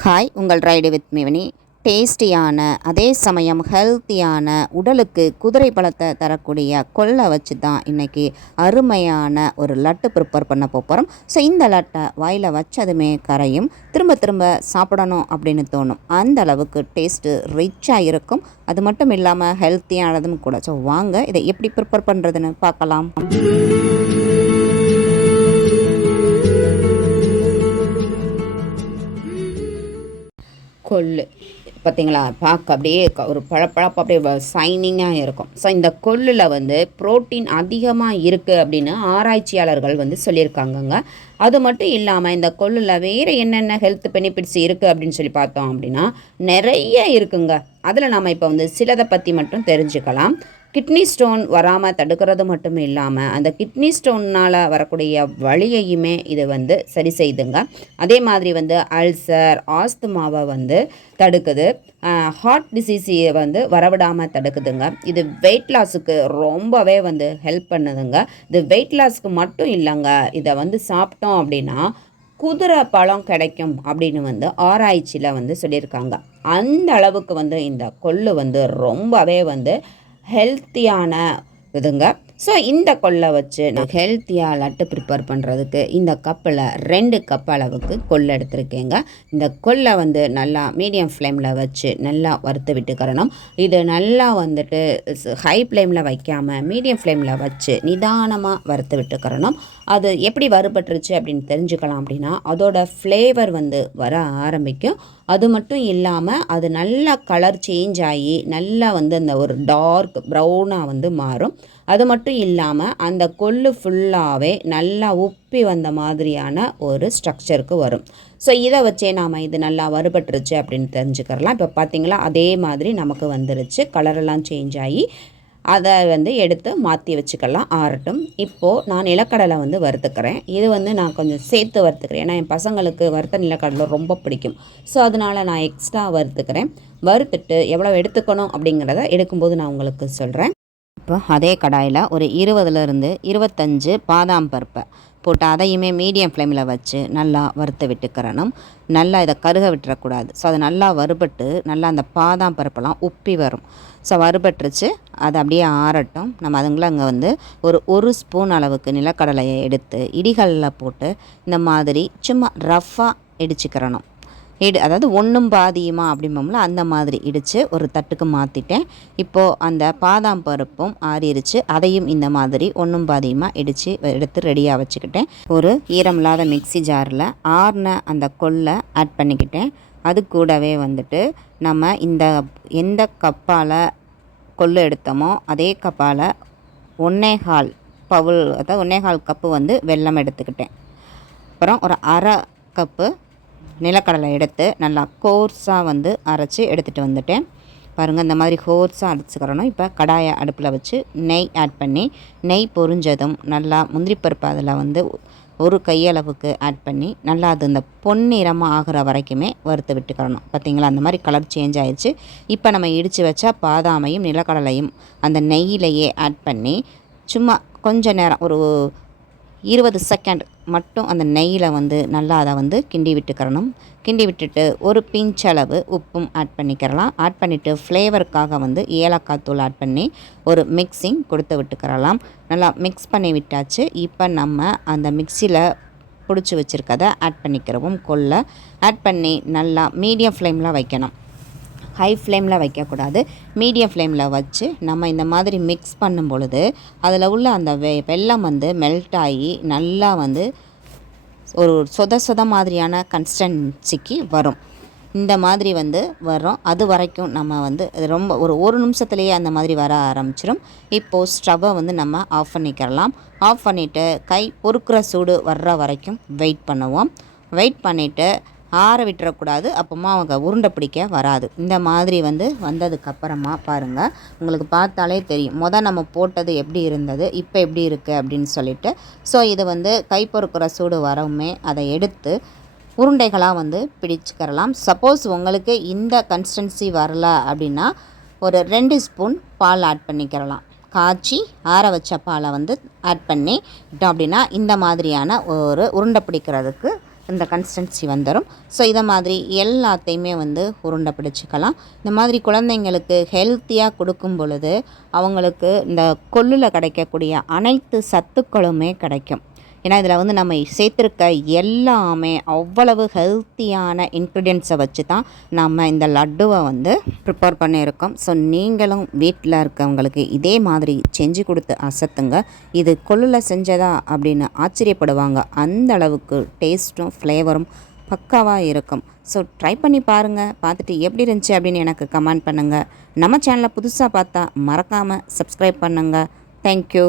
Hi உங்கள் ride with மிவனி டேஸ்டியான அதே சமயம் ஹெல்த்தியான உடலுக்கு குதிரை பழத்தை தரக்கூடிய கொல்லை வச்சு தான் இன்றைக்கி அருமையான ஒரு லட்டு ப்ரிப்பேர் பண்ண போகிறோம் ஸோ இந்த லட்டை வாயில் வச்சதுமே கரையும் திரும்ப திரும்ப சாப்பிடணும் அப்படின்னு தோணும். அந்த அளவுக்கு டேஸ்ட்டு ரிச்சாக இருக்கும். அது மட்டும் இல்லாமல் ஹெல்த்தியானதும் கூட. ஸோ வாங்க இதை எப்படி ப்ரிப்பேர் பண்ணுறதுன்னு பார்க்கலாம். கொள்ளு. பார்த்தீங்களா பார்க்க அப்படியே ஒரு பழப்பழப்பு அப்படியே சைனிங்காக இருக்கும். ஸோ இந்த கொள்ளில் வந்து புரோட்டீன் அதிகமாக இருக்குது அப்படின்னு ஆராய்ச்சியாளர்கள் வந்து சொல்லியிருக்காங்கங்க. அது மட்டும் இல்லாமல் இந்த கொள்ளில் வேறு என்னென்ன ஹெல்த் பெனிஃபிட்ஸ் இருக்குது அப்படின்னு சொல்லி பார்த்தோம் அப்படின்னா நிறைய இருக்குங்க. அதில் நம்ம இப்போ வந்து சிலதை பற்றி மட்டும் தெரிஞ்சுக்கலாம். கிட்னி ஸ்டோன் வராமல் தடுக்கிறது மட்டும் இல்லாமல் அந்த கிட்னி ஸ்டோன்னால் வரக்கூடிய வழியையுமே இது வந்து சரி செய்துங்க. அதே மாதிரி வந்து அல்சர் ஆஸ்துமாவை வந்து தடுக்குது. ஹார்ட் டிசீஸை வந்து வரவிடாமல் தடுக்குதுங்க. இது வெயிட் லாஸுக்கு ரொம்பவே வந்து ஹெல்ப் பண்ணுதுங்க. இது வெயிட் லாஸ்க்கு மட்டும் இல்லைங்க. இதை வந்து சாப்பிட்டோம் அப்படின்னா குதிரை பழம் கிடைக்கும் அப்படின்னு வந்து ஆராய்ச்சியில் வந்து சொல்லியிருக்காங்க. அந்த அளவுக்கு வந்து இந்த கொள்ளு வந்து ரொம்பவே வந்து ஹெல்த்தியான இதுங்க. ஸோ இந்த கொல்லை வச்சு நான் ஹெல்த்தியாக லட்டு ப்ரிப்பேர் பண்ணுறதுக்கு இந்த கப்பில் ரெண்டு கப் அளவுக்கு கொள்ளை எடுத்திருக்கேங்க. இந்த கொல்லை வந்து நல்லா மீடியம் ஃப்ளேமில் வச்சு நல்லா வறுத்து விட்டுக்கிறணும் இது நல்லா வந்துட்டு ஹை ஃப்ளேமில் வைக்காமல் மீடியம் ஃப்ளேமில் வச்சு நிதானமாக வறுத்து விட்டுக்கிறணும் அது எப்படி வறுபட்டுருச்சு அப்படின்னு தெரிஞ்சுக்கலாம் அப்படின்னா அதோட ஃப்ளேவர் வந்து வர ஆரம்பிக்கும். அது மட்டும் இல்லாமல் அது நல்லா கலர் சேஞ்ச் ஆகி நல்லா வந்து அந்த ஒரு டார்க் ப்ரௌனாக வந்து மாறும். அது மட்டும் இல்லாமல் அந்த கொள்ளு ஃபுல்லாகவே நல்லா உப்பி வந்த மாதிரியான ஒரு ஸ்ட்ரக்சருக்கு வரும். ஸோ இதை வச்சே நாம் இது நல்லா வறுபட்டுருச்சு அப்படின்னு தெரிஞ்சுக்கிறலாம். இப்போ பார்த்தீங்களா அதே மாதிரி நமக்கு வந்துருச்சு. கலரெல்லாம் சேஞ்ச் ஆகி அதை வந்து எடுத்து மாற்றி வச்சுக்கலாம் ஆறட்டும். இப்போது நான் நிலக்கடலை வந்து வறுத்துக்கிறேன். இது வந்து நான் கொஞ்சம் சேர்த்து வறுத்துக்கிறேன். ஏன்னா என் பசங்களுக்கு வறுத்த நிலக்கடலை ரொம்ப பிடிக்கும். ஸோ அதனால் நான் எக்ஸ்ட்ரா வறுத்துக்கிறேன். வறுத்துட்டு எவ்வளோ எடுத்துக்கணும் அப்படிங்கிறத எடுக்கும்போது நான் உங்களுக்கு சொல்கிறேன் இப்போ அதே கடாயில் ஒரு இருபதுலேருந்து இருபத்தஞ்சு பாதாம் பருப்பை போட்டு அதையுமே மீடியம் ஃப்ளேமில் வச்சு நல்லா வறுத்து விட்டுக்கிறணும். நல்லா இதை கருக விட்டுறக்கூடாது. ஸோ அது நல்லா வறுபட்டு நல்லா அந்த பாதாம் பருப்பெல்லாம் உப்பி வரும். ஸோ வறுபட்டுருச்சு. அது அப்படியே ஆறட்டும். நம்ம அதுங்களை அங்கே வந்து ஒரு ஒரு ஸ்பூன் அளவுக்கு நிலக்கடலையை எடுத்து இடிகளில் போட்டு இந்த மாதிரி சும்மா ரஃப்பாக இடிச்சுக்கிறணும். இடு அதாவது ஒன்றும் பாதியுமா அப்படிம்போம்ல அந்த மாதிரி இடித்து ஒரு தட்டுக்கு மாற்றிட்டேன் இப்போது அந்த பாதாம் பருப்பும் ஆறிடுச்சு அதையும் இந்த மாதிரி ஒன்றும் பாதியுமாக இடித்து எடுத்து ரெடியாக வச்சுக்கிட்டேன். ஒரு ஈரமில்லாத மிக்ஸி ஜாரில் ஆறின அந்த கொல்லை ஆட் பண்ணிக்கிட்டேன். அது கூடவே வந்துட்டு நம்ம இந்த எந்த கப்பால் கொள்ளு எடுத்தோமோ அதே கப்பால் ஒன்னேகால் பவுல் அதாவது ஒன்னேகால் கப்பு வந்து வெல்லம் எடுத்துக்கிட்டேன். அப்புறம் ஒரு அரை கப்பு நிலக்கடலை எடுத்து நல்லா கோர்ஸாக வந்து அரைச்சி எடுத்துகிட்டு வந்துட்டேன். பாருங்கள் இந்த மாதிரி கோர்ஸாக அரைச்சிக்கிறணும். இப்போ கடாயை அடுப்பில் வச்சு நெய் ஆட் பண்ணி நெய் பொரிஞ்சதும் நல்லா முந்திரி பருப்பு அதில் வந்து ஒரு கையளவுக்கு ஆட் பண்ணி நல்லா அது இந்த பொன்னிறமாக ஆகிற வரைக்குமே வறுத்து விட்டுக்கிறணும். பார்த்தீங்களா அந்த மாதிரி கலர் சேஞ்ச் ஆயிடுச்சு இப்போ நம்ம இடித்து வச்சா பாதாமையும் நிலக்கடலையும் அந்த நெய்யிலையே ஆட் பண்ணி சும்மா கொஞ்ச நேரம் ஒரு இருபது செகண்ட் மட்டும் அந்த நெய்யில் வந்து நல்லா அதை வந்து கிண்டி விட்டுக்கிறணும். கிண்டி விட்டுட்டு ஒரு பிஞ்ச் அளவு உப்பும் ஆட் பண்ணிக்கிறலாம். ஆட் பண்ணிவிட்டு ஃப்ளேவருக்காக வந்து ஏலக்காய் தூள் ஆட் பண்ணி ஒரு மிக்சிங் கொடுத்து விட்டுக்கிறலாம். நல்லா மிக்ஸ் பண்ணி விட்டாச்சு. இப்போ நம்ம அந்த மிக்சியில் பிடிச்சி வச்சுருக்கதை ஆட் பண்ணிக்கிறவும். கொள்ள ஆட் பண்ணி நல்லா மீடியம் ஃப்ளேமில் வைக்கணும். ஹை ஃப்ளேமில் வைக்கக்கூடாது. மீடியம் ஃப்ளேமில் வச்சு நம்ம இந்த மாதிரி மிக்ஸ் பண்ணும் பொழுது அதில் உள்ள அந்த வெ வெல்லம் வந்து மெல்ட் ஆகி நல்லா வந்து ஒரு சொத சொத மாதிரியான கன்சிஸ்டன்சிக்கு வரும். இந்த மாதிரி வந்து வரும். அது வரைக்கும் நம்ம வந்து அது ரொம்ப ஒரு ஒரு நிமிஷத்துலேயே அந்த மாதிரி வர ஆரம்பிச்சிடும் இப்போது ஸ்டவ்வை வந்து நம்ம ஆஃப் பண்ணிக்கிறலாம். ஆஃப் பண்ணிவிட்டு கை பொறுக்கிற சூடு வர்ற வரைக்கும் வெயிட் பண்ணுவோம். வெயிட் பண்ணிவிட்டு ஆற விட்டுறக்கூடாது. அப்போமா அவங்க உருண்டை பிடிக்க வராது. இந்த மாதிரி வந்து வந்ததுக்கப்புறமா பாருங்கள் உங்களுக்கு பார்த்தாலே தெரியும். மொதல் நம்ம போட்டது எப்படி இருந்தது இப்போ எப்படி இருக்குது அப்படின்னு சொல்லிட்டு. ஸோ இது வந்து கை பொறுக்கிற சூடு வரவுமே அதை எடுத்து உருண்டைகளாக வந்து பிடிச்சிக்கிறலாம். சப்போஸ் உங்களுக்கு இந்த கன்சிஸ்டன்சி வரல அப்படின்னா ஒரு ரெண்டு ஸ்பூன் பால் ஆட் பண்ணிக்கிறலாம். காய்ச்சி ஆற வச்ச பாலை வந்து ஆட் பண்ணி விட்டோம் அப்படின்னா இந்த மாதிரியான ஒரு உருண்டை பிடிக்கிறதுக்கு இந்த கன்சிஸ்டன்சி வந்துடும் ஸோ இதை மாதிரி எல்லாத்தையுமே வந்து உருண்டை பிடிச்சிக்கலாம். இந்த மாதிரி குழந்தைங்களுக்கு ஹெல்த்தியாக கொடுக்கும் பொழுது அவங்களுக்கு இந்த கொல்லில் கிடைக்கக்கூடிய அனைத்து சத்துக்களுமே கிடைக்கும். ஏன்னா இதில் வந்து நம்ம சேர்த்துருக்க எல்லாமே அவ்வளவு ஹெல்த்தியான இன்க்ரீடியன்ஸை வச்சு தான் நம்ம இந்த லட்டுவை வந்து ப்ரிப்பேர் பண்ணியிருக்கோம். ஸோ நீங்களும் வீட்டில் இருக்கவங்களுக்கு இதே மாதிரி செஞ்சு கொடுத்து அசத்துங்க. இது கொள்ளில் செஞ்சதா அப்படின்னு ஆச்சரியப்படுவாங்க. அந்த அளவுக்கு டேஸ்ட்டும் ஃப்ளேவரும் பக்காவாக இருக்கும். ஸோ ட்ரை பண்ணி பாருங்கள் பார்த்துட்டு எப்படி இருந்துச்சு அப்படின்னு எனக்கு கமெண்ட் பண்ணுங்கள் நம்ம சேனலை புதுசாக பார்த்தா மறக்காமல் சப்ஸ்கிரைப் பண்ணுங்கள் தேங்க்யூ